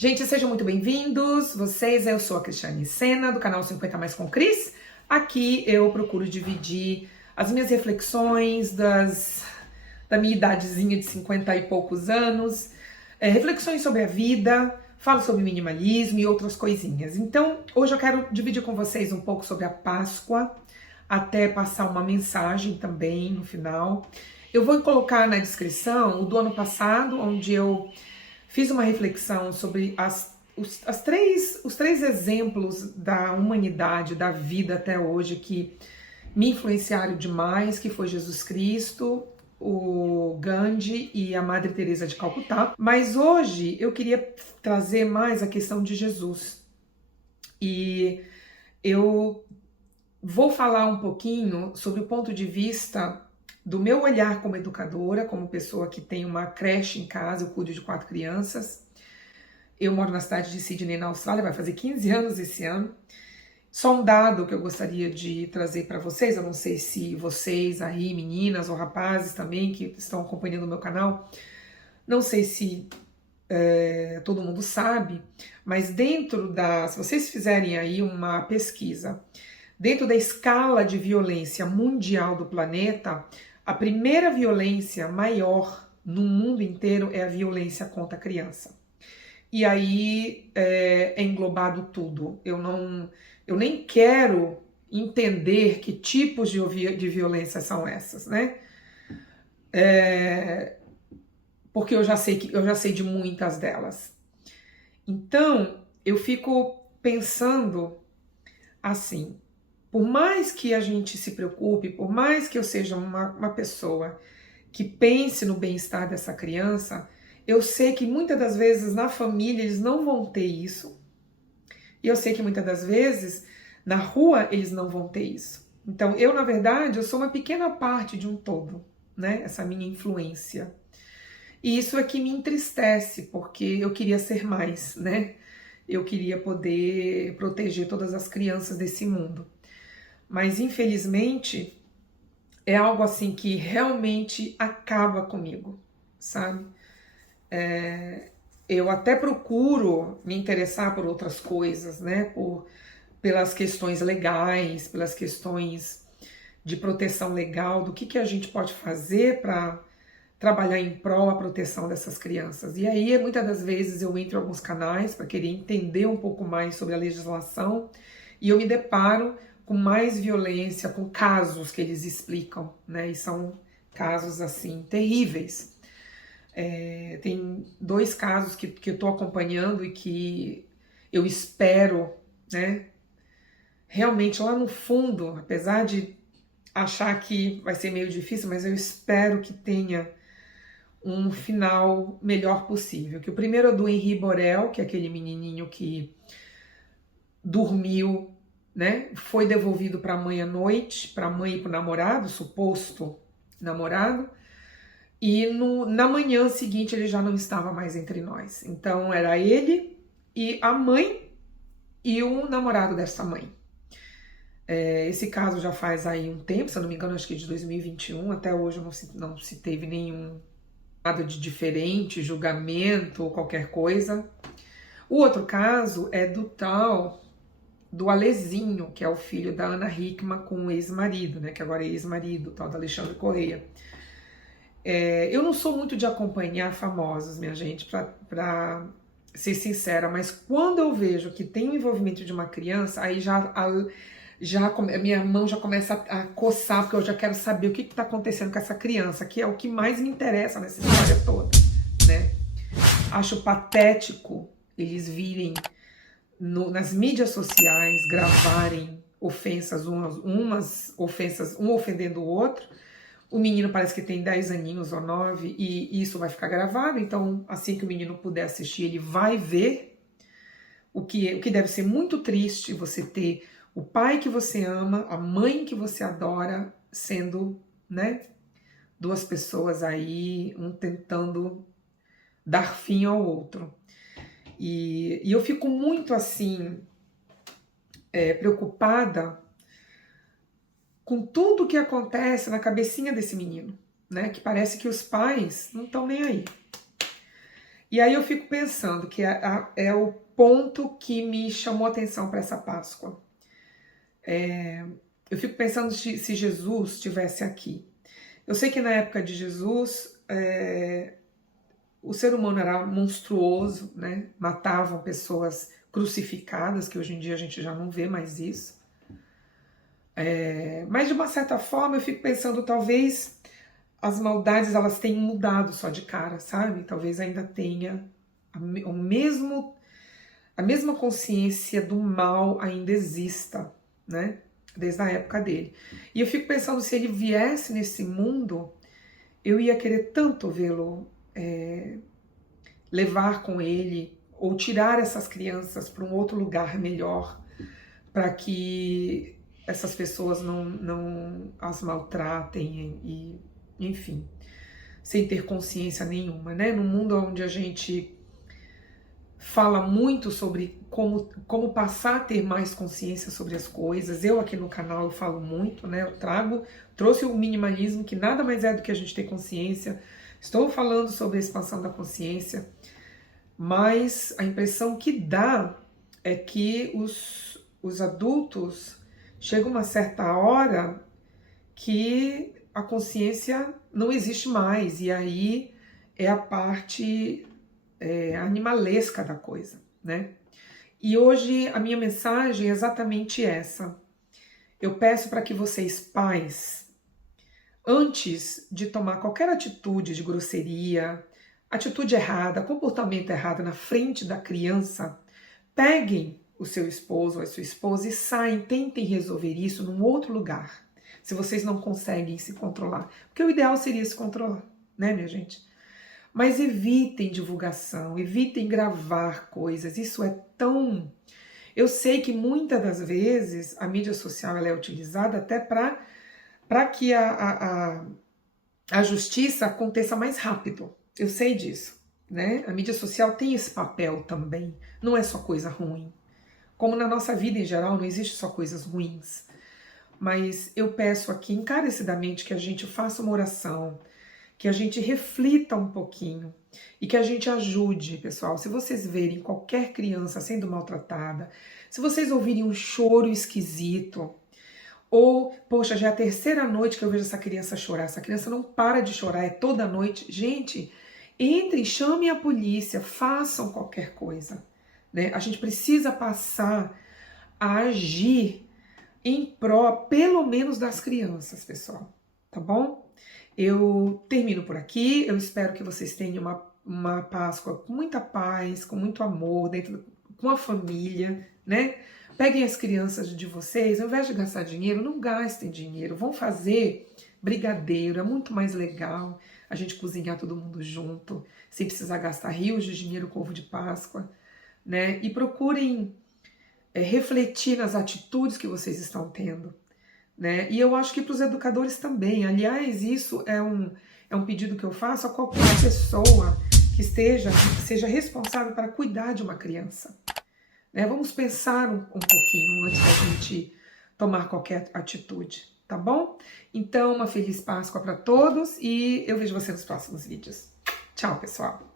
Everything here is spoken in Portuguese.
Gente, sejam muito bem-vindos. Eu sou a Cristiane Sena, do canal 50 Mais com Cris. Aqui eu procuro dividir as minhas reflexões da minha idadezinha de 50 e poucos anos, reflexões sobre a vida, falo sobre minimalismo e outras coisinhas. Então, hoje eu quero dividir com vocês um pouco sobre a Páscoa, até passar uma mensagem também no final. Eu vou colocar na descrição o do ano passado, onde eu fiz uma reflexão sobre os três exemplos da humanidade, da vida até hoje, que me influenciaram demais, que foi Jesus Cristo, o Gandhi e a Madre Teresa de Calcutá. Mas hoje eu queria trazer mais a questão de Jesus. E eu vou falar um pouquinho sobre o ponto de vista do meu olhar como educadora, como pessoa que tem uma creche em casa, eu cuido de 4 crianças. Eu moro na cidade de Sydney, na Austrália, vai fazer 15 anos esse ano. Só um dado que eu gostaria de trazer para vocês, eu não sei se vocês aí, meninas ou rapazes também que estão acompanhando o meu canal, não sei se todo mundo sabe, mas se vocês fizerem aí uma pesquisa, dentro da escala de violência mundial do planeta, a primeira violência maior no mundo inteiro é a violência contra a criança. E aí é englobado tudo. Eu nem quero entender que tipos de violência são essas, né? Porque eu já sei de muitas delas. Então, eu fico pensando assim, por mais que a gente se preocupe, por mais que eu seja uma pessoa que pense no bem-estar dessa criança, eu sei que muitas das vezes na família eles não vão ter isso. E eu sei que muitas das vezes na rua eles não vão ter isso. Então eu, na verdade, eu sou uma pequena parte de um todo, né? Essa minha influência. E isso é que me entristece, porque eu queria ser mais, né? Eu queria poder proteger todas as crianças desse mundo. Mas infelizmente é algo assim que realmente acaba comigo, sabe? Eu até procuro me interessar por outras coisas, né? Pelas questões legais, pelas questões de proteção legal, do que a gente pode fazer para trabalhar em prol a proteção dessas crianças. E aí, muitas das vezes, eu entro em alguns canais para querer entender um pouco mais sobre a legislação e eu me deparo com mais violência, com casos que eles explicam, né? E são casos, assim, terríveis. Tem 2 casos que eu estou acompanhando e que eu espero, né? Realmente lá no fundo, apesar de achar que vai ser meio difícil, mas eu espero que tenha um final melhor possível. Que o primeiro é do Henri Borel, que é aquele menininho que dormiu, né? Foi devolvido para a mãe à noite, para a mãe e para o namorado, suposto namorado. E na manhã seguinte ele já não estava mais entre nós. Então era ele e a mãe e o namorado dessa mãe. Esse caso já faz aí um tempo, se eu não me engano, acho que de 2021, até hoje não se teve nenhum nada de diferente, julgamento ou qualquer coisa. O outro caso é do Alezinho, que é o filho da Ana Hickman com o ex-marido, né, que agora é ex-marido, tal, do Alexandre Correia. Eu não sou muito de acompanhar famosos, minha gente, pra ser sincera, mas quando eu vejo que tem o envolvimento de uma criança, aí minha mão já começa a coçar, porque eu já quero saber o que está acontecendo com essa criança, que é o que mais me interessa nessa história toda, né? Acho patético eles virem nas mídias sociais gravarem ofensas, umas ofensas, um ofendendo o outro. O menino parece que tem 10 aninhos ou 9 e isso vai ficar gravado, então assim que o menino puder assistir, ele vai ver o que deve ser muito triste você ter o pai que você ama, a mãe que você adora, sendo, né, 2 pessoas aí, um tentando dar fim ao outro. E eu fico muito assim, preocupada com tudo que acontece na cabecinha desse menino, né? Que parece que os pais não estão nem aí. E aí eu fico pensando que é o ponto que me chamou a atenção para essa Páscoa. Eu fico pensando se Jesus estivesse aqui. Eu sei que na época de Jesus, o ser humano era monstruoso, né? Matavam pessoas crucificadas, que hoje em dia a gente já não vê mais isso. Mas de uma certa forma eu fico pensando, talvez as maldades elas tenham mudado só de cara, sabe? Talvez ainda tenha o mesmo, a mesma consciência do mal ainda exista, né? Desde a época dele. E eu fico pensando, se ele viesse nesse mundo, eu ia querer tanto vê-lo levar com ele, ou tirar essas crianças para um outro lugar melhor, para que essas pessoas não as maltratem e, enfim, sem ter consciência nenhuma, né? Num mundo onde a gente fala muito sobre como passar a ter mais consciência sobre as coisas. Eu aqui no canal eu falo muito, né? Eu trouxe o minimalismo, que nada mais é do que a gente ter consciência. Estou falando sobre a expansão da consciência, mas a impressão que dá é que os adultos chegam uma certa hora que a consciência não existe mais, e aí é a parte animalesca da coisa, né? E hoje a minha mensagem é exatamente essa. Eu peço para que vocês, pais, antes de tomar qualquer atitude de grosseria, atitude errada, comportamento errado na frente da criança, peguem o seu esposo ou a sua esposa e saem, tentem resolver isso num outro lugar, se vocês não conseguem se controlar. Porque o ideal seria se controlar, né, minha gente? Mas evitem divulgação, evitem gravar coisas, isso é tão... Eu sei que muitas das vezes a mídia social ela é utilizada até para que a justiça aconteça mais rápido. Eu sei disso, né? A mídia social tem esse papel também, não é só coisa ruim. Como na nossa vida em geral, não existe só coisas ruins. Mas eu peço aqui encarecidamente que a gente faça uma oração, que a gente reflita um pouquinho e que a gente ajude, pessoal. Se vocês verem qualquer criança sendo maltratada, se vocês ouvirem um choro esquisito, ou, poxa, já é a terceira noite que eu vejo essa criança chorar, essa criança não para de chorar, é toda noite. Gente, entrem, chamem a polícia, façam qualquer coisa, né? A gente precisa passar a agir em pró, pelo menos, das crianças, pessoal, tá bom? Eu termino por aqui, eu espero que vocês tenham uma Páscoa com muita paz, com muito amor, com a família, né? Peguem as crianças de vocês, ao invés de gastar dinheiro, não gastem dinheiro, vão fazer brigadeiro, é muito mais legal a gente cozinhar todo mundo junto, sem precisar gastar rios de dinheiro com ovo de Páscoa, né? E procurem refletir nas atitudes que vocês estão tendo, né? E eu acho que para os educadores também. Aliás, isso é um pedido que eu faço a qualquer pessoa que seja responsável para cuidar de uma criança, né? Vamos pensar um pouquinho antes da gente tomar qualquer atitude, tá bom? Então, uma feliz Páscoa para todos e eu vejo você nos próximos vídeos. Tchau, pessoal!